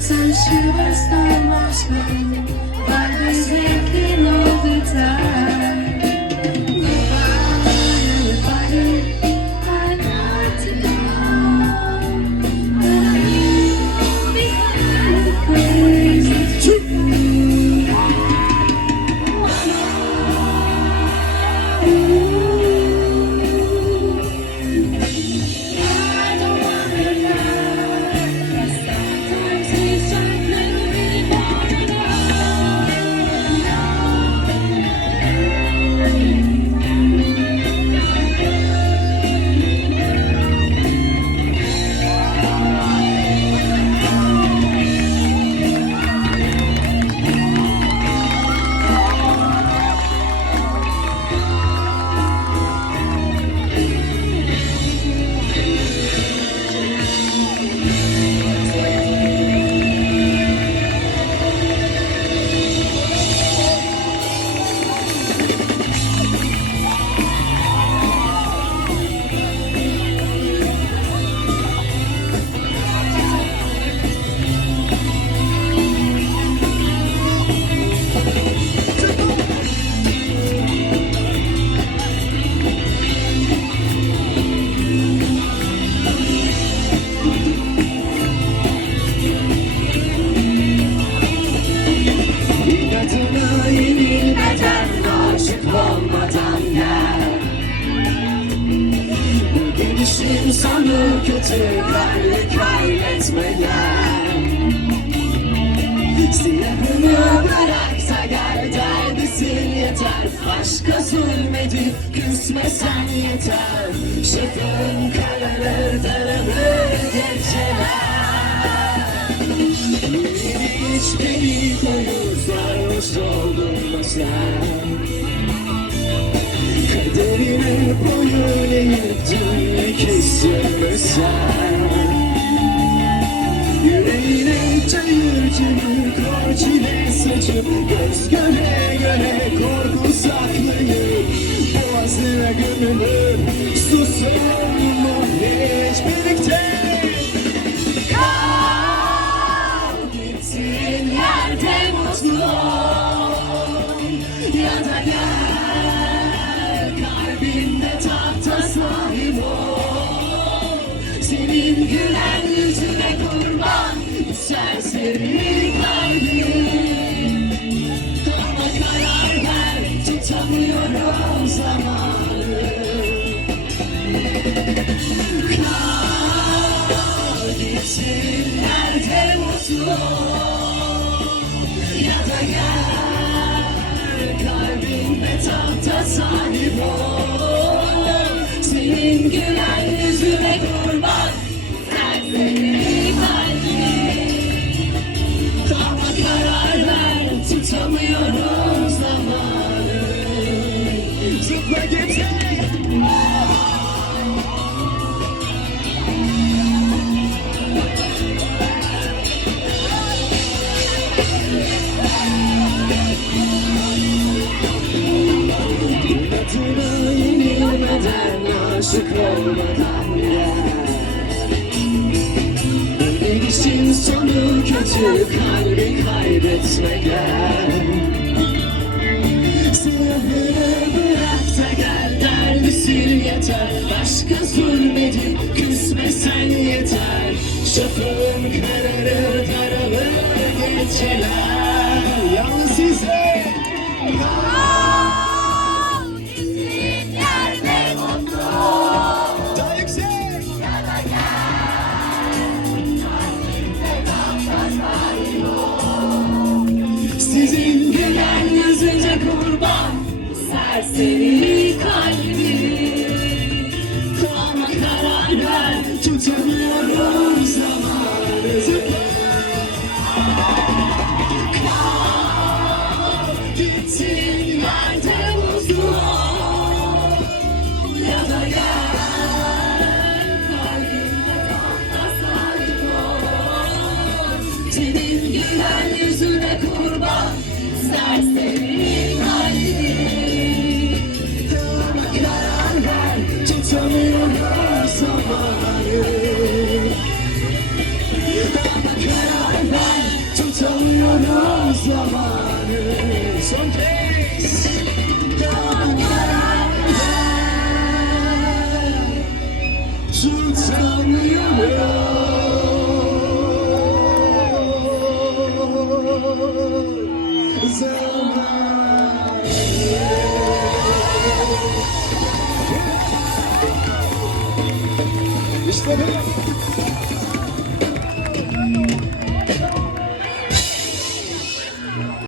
Some shivers down my spine, but it's making sonu kötü kalbi kaybetme gel Silahını bırak da gel derdisin yeter. Başka zulmedip küsmesen yeter. Şefin kararır daralır geceler hiç beni koyur sarhoş oldun mu sen Kaderine boyun sen Yüreğine çayır çayır kor çile saçıp hiç birlikte Kal gitsin yerde mutlu ol gülen yüzüne kurban Serseri kalbim Ama karar ver tutamıyorum zamanı Kal gitsin nerede mutlu Ya da gel kalbinde tahta sahip ol. Senin gülen yüzüne aşık olmadan gel. Bu sonu kötü kalbi kaybetme gel. Silahını gel derdi yeter Başka zulmedip küsmesen yeter Şafağın kararır daralır geceler Yalnız size Serseri kalbim Ama karar ver. Tutamıyorum zamanı. Kal Gitsin yerde mutlu ol Ya da gel Kalbimde Senin gülen yüzüne kurban. Serseri kalbim